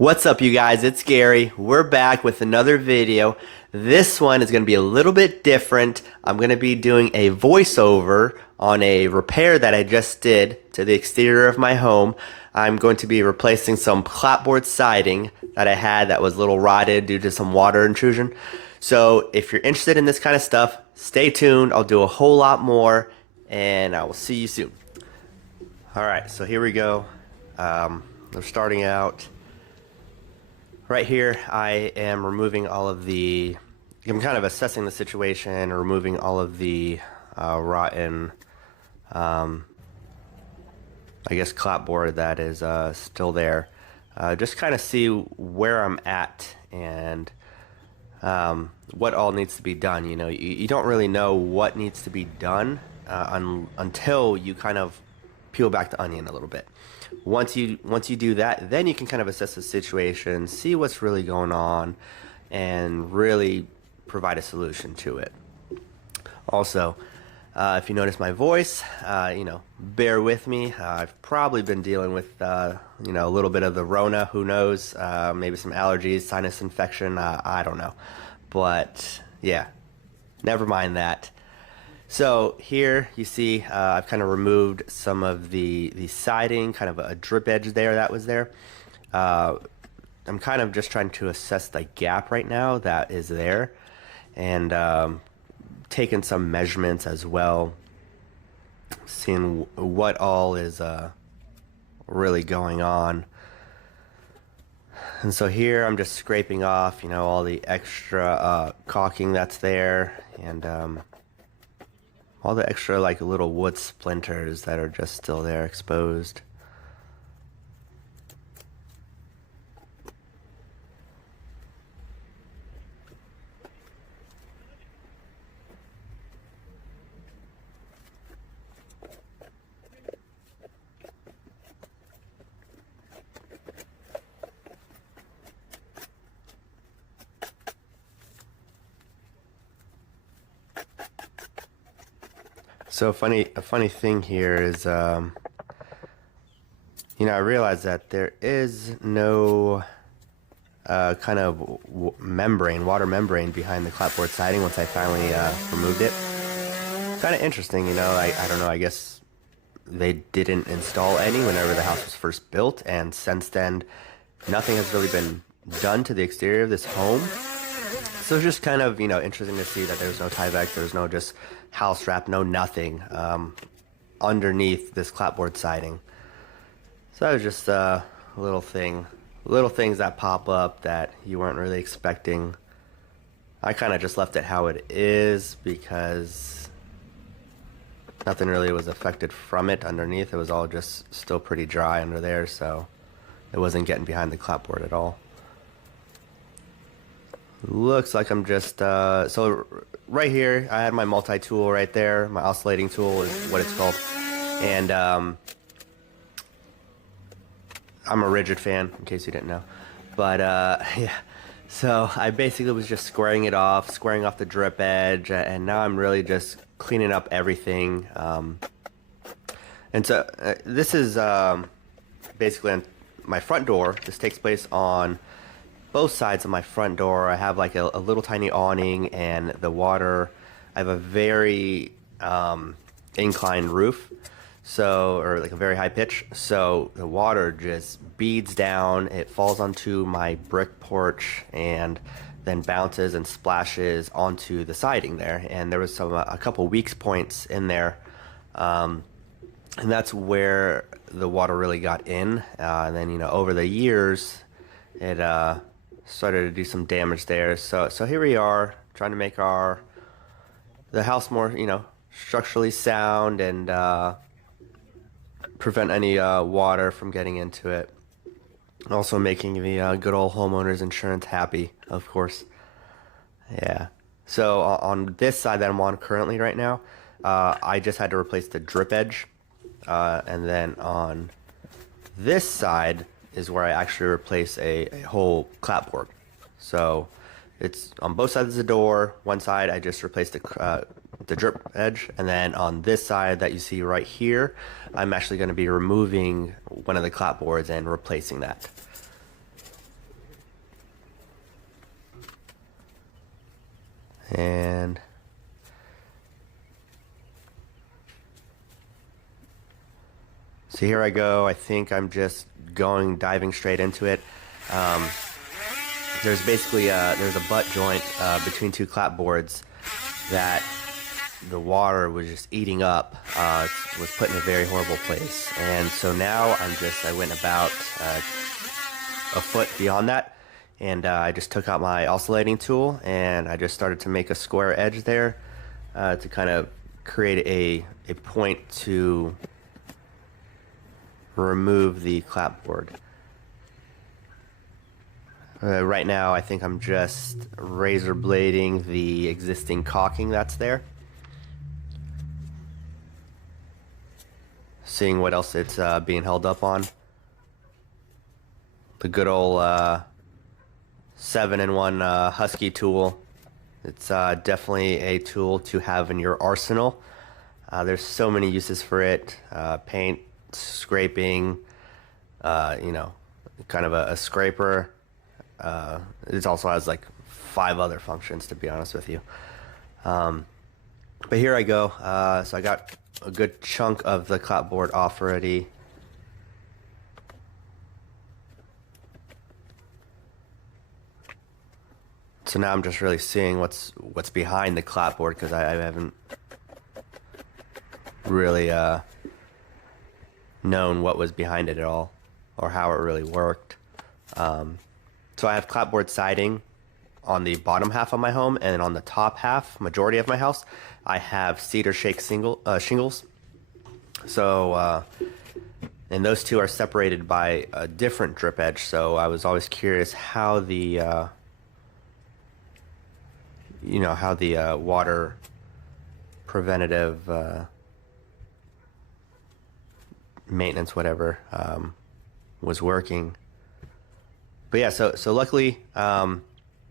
What's up, you guys? It's Gary. We're back with another video. This one is going to be a little bit different. I'm going to be doing a voiceover on a repair that I just did to the exterior of my home. I'm going to be replacing some clapboard siding that I had that was a little rotted due to some water intrusion. So if you're interested in this kind of stuff, stay tuned. I'll do a whole lot more, and I will see you soon. Alright, so here we go. We're starting out. Right here, I am removing all of the, I'm kind of assessing the situation, removing all of the rotten, I guess, clapboard that is still there. Just kind of see where I'm at and what all needs to be done. You know, you don't really know what needs to be done until you kind of peel back the onion a little bit. Once you do that, then you can kind of assess the situation, see what's really going on, and really provide a solution to it. Also, if you notice my voice, bear with me. I've probably been dealing with, a little bit of the Rona. Who knows? Maybe some allergies, sinus infection. I don't know. But yeah, never mind that. So here you see I've kind of removed some of the siding, kind of a drip edge there that was there. I'm kind of just trying to assess the gap right now that is there, and taking some measurements as well, seeing what all is really going on. And so here I'm just scraping off, all the extra caulking that's there, and all the extra little wood splinters that are just still there exposed. So a funny thing here is, I realized that there is no kind of water membrane behind the clapboard siding once I finally removed it. Kind of interesting, I don't know, I guess they didn't install any whenever the house was first built, and since then, nothing has really been done to the exterior of this home. So it's just kind of, interesting to see that there's no Tyvek, there's no just house wrap, no nothing underneath this clapboard siding. So that was just a little things that pop up that you weren't really expecting. I kind of just left it how it is because nothing really was affected from it underneath. It was all just still pretty dry under there, so it wasn't getting behind the clapboard at all. Looks like I'm just, so right here, I had my multi-tool right there. My oscillating tool is what it's called. And I'm a rigid fan, in case you didn't know. But, yeah. So I basically was just squaring off the drip edge, and now I'm really just cleaning up everything. And so this is basically on my front door. This takes place on both sides of my front door. I have like a little tiny awning, and the water, I have a very inclined roof, or like a very high pitch, so the water just beads down, it falls onto my brick porch and then bounces and splashes onto the siding there. And there was a couple weak points in there, and that's where the water really got in, and then over the years it started to do some damage there. So here we are trying to make the house more structurally sound and prevent any water from getting into it. Also making the good old homeowners insurance happy, of course. Yeah. So on this side that I'm on currently right now, I just had to replace the drip edge, and then on this side is where I actually replace a whole clapboard. So it's on both sides of the door. One side I just replaced the drip edge, and then on this side that you see right here, I'm actually going to be removing one of the clapboards and replacing that. And so here I go. I think I'm just diving straight into it. There's basically there's a butt joint between two clapboards that the water was just eating up. It was put in a very horrible place. And so now I went about a foot beyond that, and I just took out my oscillating tool and I just started to make a square edge there to kind of create a point to remove the clapboard. Right now I think I'm just razor blading the existing caulking that's there, seeing what else it's being held up on. The good old 7-in-1 Husky tool. It's definitely a tool to have in your arsenal. There's so many uses for it. Paint, scraping, you know, kind of a scraper. It also has like 5 other functions, to be honest with you. But here I go. So I got a good chunk of the clapboard off already. So now I'm just really seeing what's behind the clapboard, because I haven't really known what was behind it at all, or how it really worked. So I have clapboard siding on the bottom half of my home, and on the top half, majority of my house, I have cedar shake shingles. So and those two are separated by a different drip edge. So I was always curious how the how the water preventative maintenance, whatever, was working. But yeah, so luckily,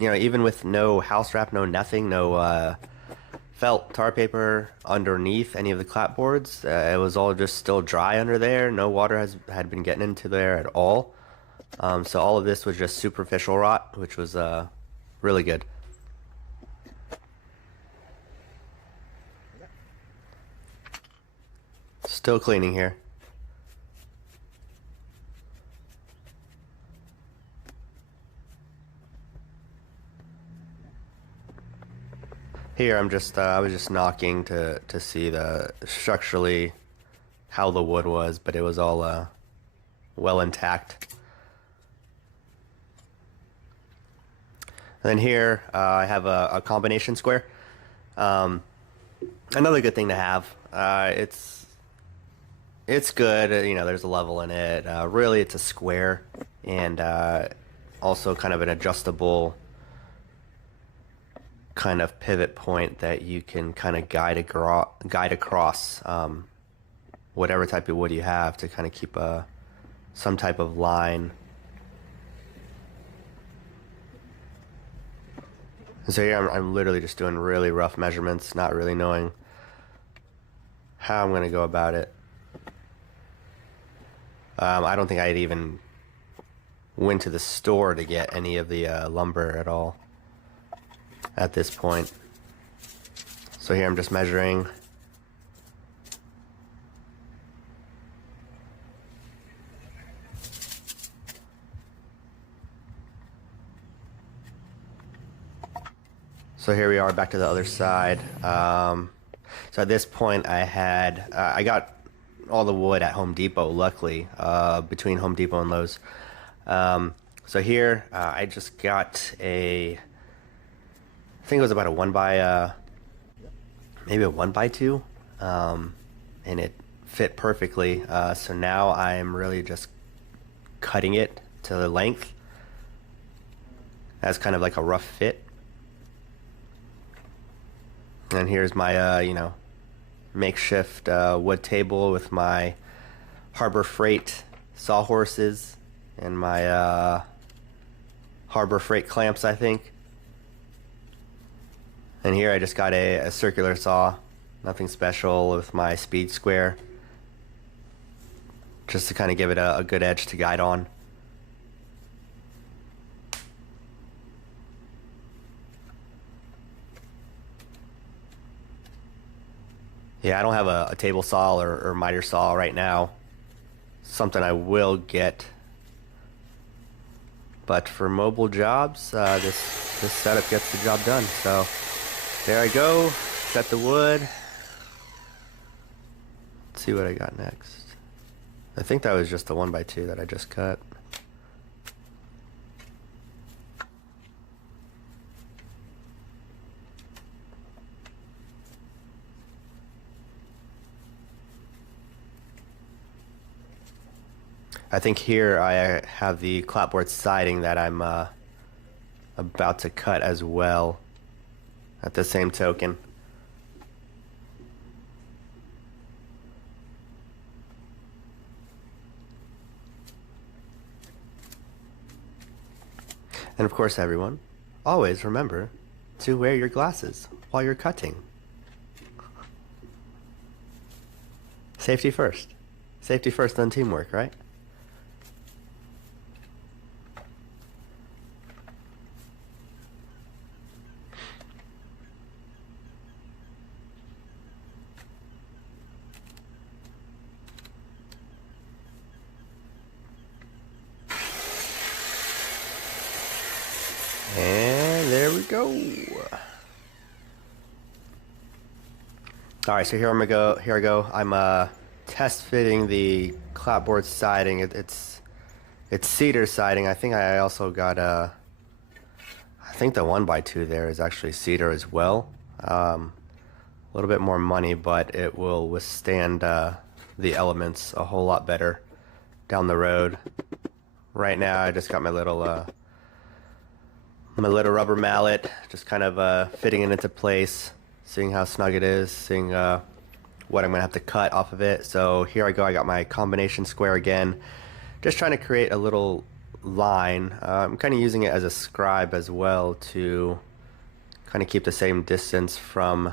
even with no house wrap, no nothing, no felt tar paper underneath any of the clapboards, it was all just still dry under there. No water had been getting into there at all. So all of this was just superficial rot, which was really good. Still cleaning here. Here I'm just I was just knocking to see the structurally how the wood was, but it was all well intact. And then here I have a combination square. Another good thing to have. It's good, there's a level in it. Really, it's a square, and also kind of an adjustable kind of pivot point that you can kind of guide across whatever type of wood you have to kind of keep some type of line. So here I'm literally just doing really rough measurements, not really knowing how I'm going to go about it. I don't think I'd even went to the store to get any of the lumber at all at this point. So here I'm just measuring. So here we are back to the other side. So at this point I got all the wood at Home Depot, luckily, between Home Depot and Lowe's. So here I just got I think it was about maybe a 1x2, and it fit perfectly. So now I'm really just cutting it to the length as kind of like a rough fit. And here's my makeshift wood table with my Harbor Freight sawhorses and my Harbor Freight clamps, I think. And here I just got a circular saw, nothing special, with my speed square, just to kind of give it a good edge to guide on. Yeah, I don't have a table saw or miter saw right now. Something I will get. But for mobile jobs, this setup gets the job done. So there I go. Got the wood. Let's see what I got next. I think that was just the 1x2 that I just cut. I think here I have the clapboard siding that I'm about to cut as well at the same token. And of course, everyone, always remember to wear your glasses while you're cutting. Safety first. Safety first, then teamwork, right? And there we go. All right, so here I go. I'm test fitting the clapboard siding. It's cedar siding. I think I also got I think the 1x2 there is actually cedar as well. A little bit more money, but it will withstand the elements a whole lot better down the road. Right now, I just got my little rubber mallet, just kind of fitting it into place, seeing how snug it is, seeing what I'm gonna have to cut off of it. So here I go. I got my combination square again, just trying to create a little line. I'm kind of using it as a scribe as well to kind of keep the same distance from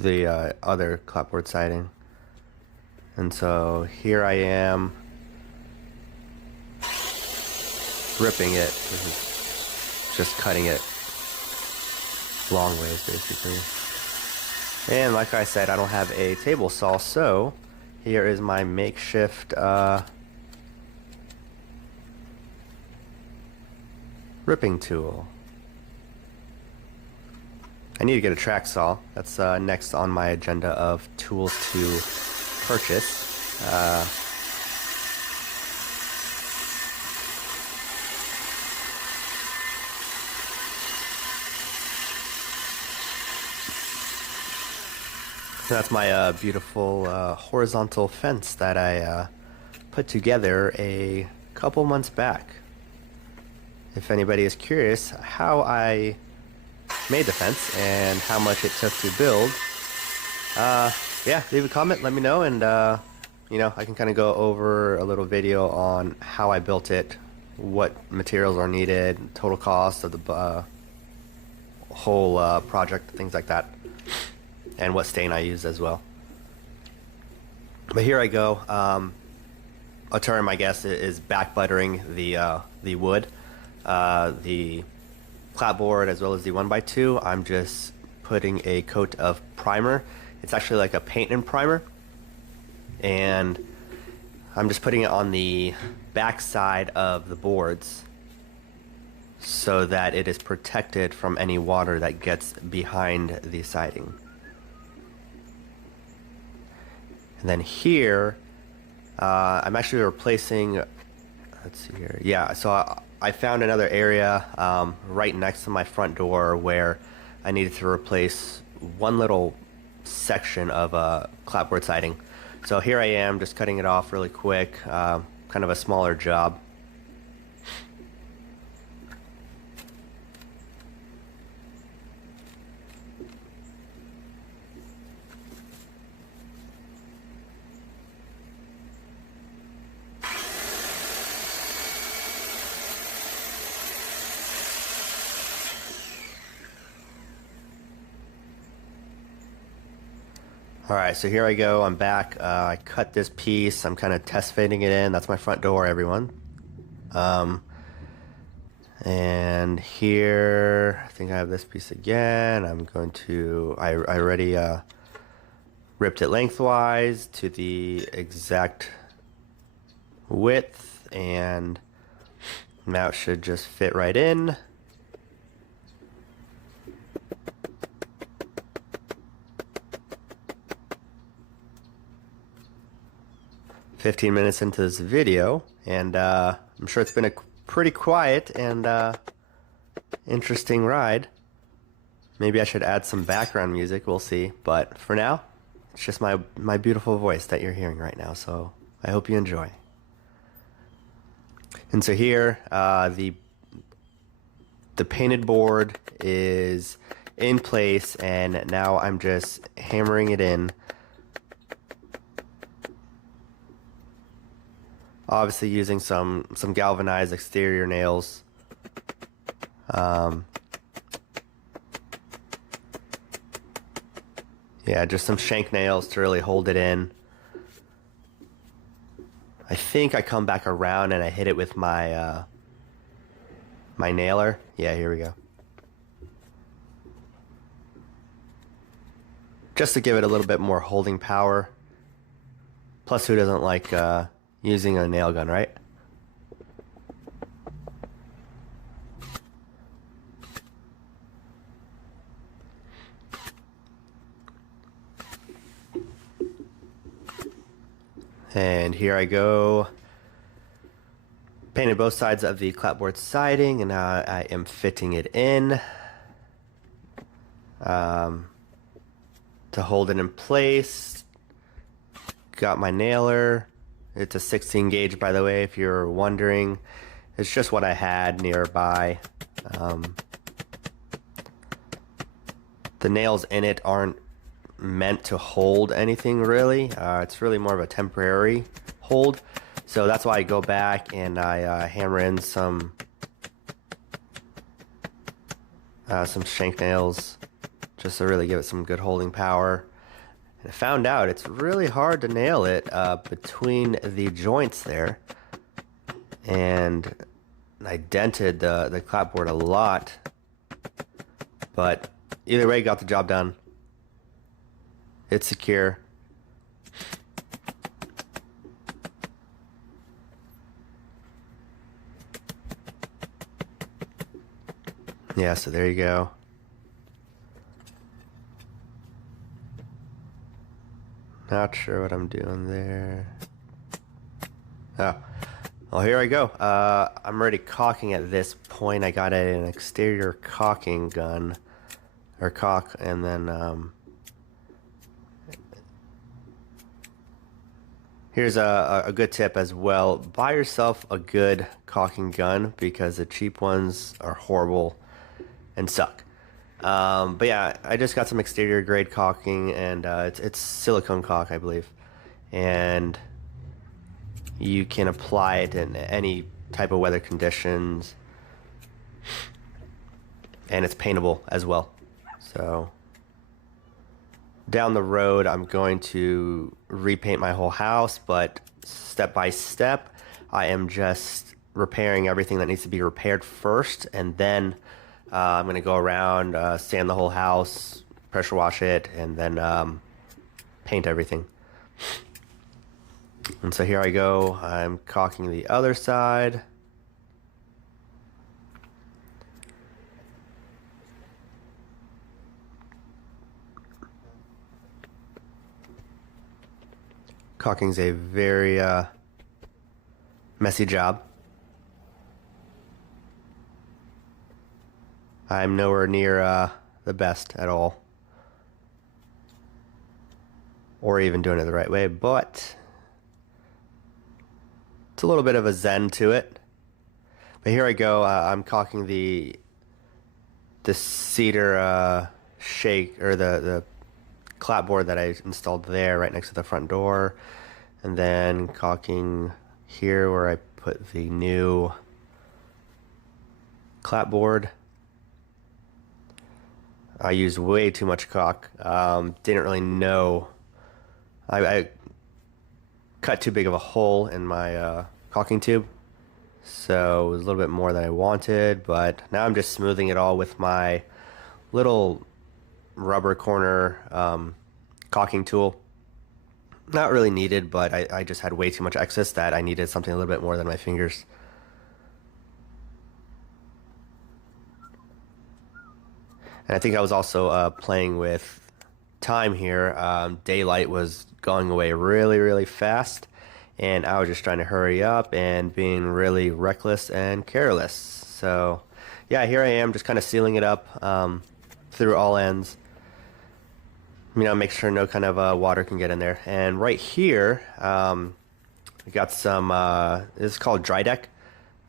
the other clapboard siding. And so here I am ripping it. This is just cutting it long ways basically. And like I said, I don't have a table saw, so here is my makeshift ripping tool. I need to get a track saw. That's next on my agenda of tools to purchase. That's my beautiful horizontal fence that I put together a couple months back. If anybody is curious how I made the fence and how much it took to build, yeah, leave a comment, let me know, and you know, I can kind of go over a little video on how I built it, what materials are needed, total cost of the whole project, things like that, and what stain I used as well. But here I go. A term, I guess, is back buttering the wood, the clapboard as well as the 1x2. I'm just putting a coat of primer. It's actually like a paint and primer, and I'm just putting it on the back side of the boards so that it is protected from any water that gets behind the siding. And then here, I'm actually replacing, let's see here. Yeah, so I found another area right next to my front door where I needed to replace one little section of clapboard siding. So here I am, just cutting it off really quick, kind of a smaller job. Alright, so here I go, I'm back. I cut this piece, I'm kind of test fitting it in. That's my front door, everyone. And here, I think I have this piece again. I'm going to, I already ripped it lengthwise to the exact width, and now it should just fit right in. "15 minutes into this video, and I'm sure it's been a pretty quiet and interesting ride. Maybe I should add some background music, we'll see. But for now, it's just my beautiful voice that you're hearing right now, so I hope you enjoy. And so here, the painted board is in place, and now I'm just hammering it in. Obviously using some galvanized exterior nails. Yeah, just some shank nails to really hold it in. I think I come back around and I hit it with my my nailer. Yeah, here we go. Just to give it a little bit more holding power. Plus, who doesn't like using a nail gun, right? And here I go. Painted both sides of the clapboard siding, and now I am fitting it in to hold it in place. Got my nailer. It's a 16 gauge, by the way, if you're wondering. It's just what I had nearby. The nails in it aren't meant to hold anything really. It's really more of a temporary hold. So that's why I go back and I hammer in some shank nails just to really give it some good holding power. And I found out it's really hard to nail it between the joints there, and I dented the clapboard a lot, but either way, got the job done. It's secure. Yeah, so there you go. Not sure what I'm doing there. Oh, well, here I go. I'm already caulking at this point. I got an exterior caulking gun, or caulk, and then here's a good tip as well. Buy yourself a good caulking gun, because the cheap ones are horrible and suck. But yeah, I just got some exterior grade caulking, and it's silicone caulk, I believe. And you can apply it in any type of weather conditions. And it's paintable as well. So down the road, I'm going to repaint my whole house, but step by step, I am just repairing everything that needs to be repaired first, and then I'm going to go around, sand the whole house, pressure wash it, and then paint everything. And so here I go. I'm caulking the other side. Caulking's a very messy job. I'm nowhere near the best at all, or even doing it the right way, but it's a little bit of a zen to it. But here I go. I'm caulking the cedar shake, or the clapboard that I installed there right next to the front door, and then caulking here where I put the new clapboard. I used way too much caulk. Didn't really know. I cut too big of a hole in my caulking tube, So it was a little bit more than I wanted, but now I'm just smoothing it all with my little rubber corner caulking tool. Not really needed, but I just had way too much excess that I needed something a little bit more than my fingers. And I think I was also playing with time here. Daylight was going away really, really fast, and I was just trying to hurry up and being really reckless and careless. So, yeah, here I am just kind of sealing it up through all ends. You know, make sure no kind of water can get in there. And right here, we got some, this is called dry deck.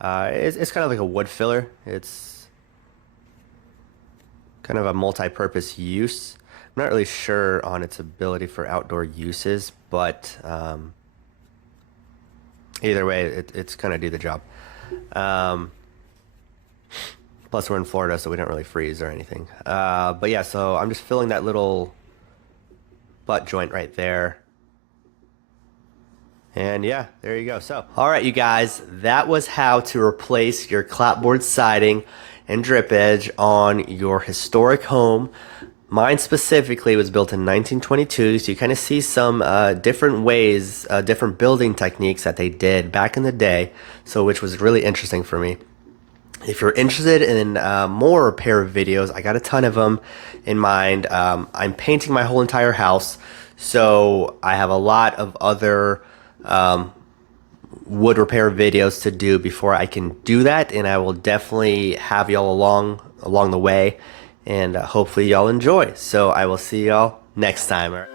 It's kind of like a wood filler. It's kind of a multi-purpose use. I'm not really sure on its ability for outdoor uses, but either way, it's gonna do the job. Plus, we're in Florida, so we don't really freeze or anything. But yeah, so I'm just filling that little butt joint right there. And yeah, there you go. So, all right, you guys, that was how to replace your clapboard siding and drip edge on your historic home. Mine specifically was built in 1922, so you kind of see some different ways, different building techniques that they did back in the day, so which was really interesting for me. If you're interested in more repair videos, I got a ton of them in mind. I'm painting my whole entire house, so I have a lot of other wood repair videos to do before I can do that, and I will definitely have y'all along the way, and hopefully y'all enjoy. So I will see y'all next time.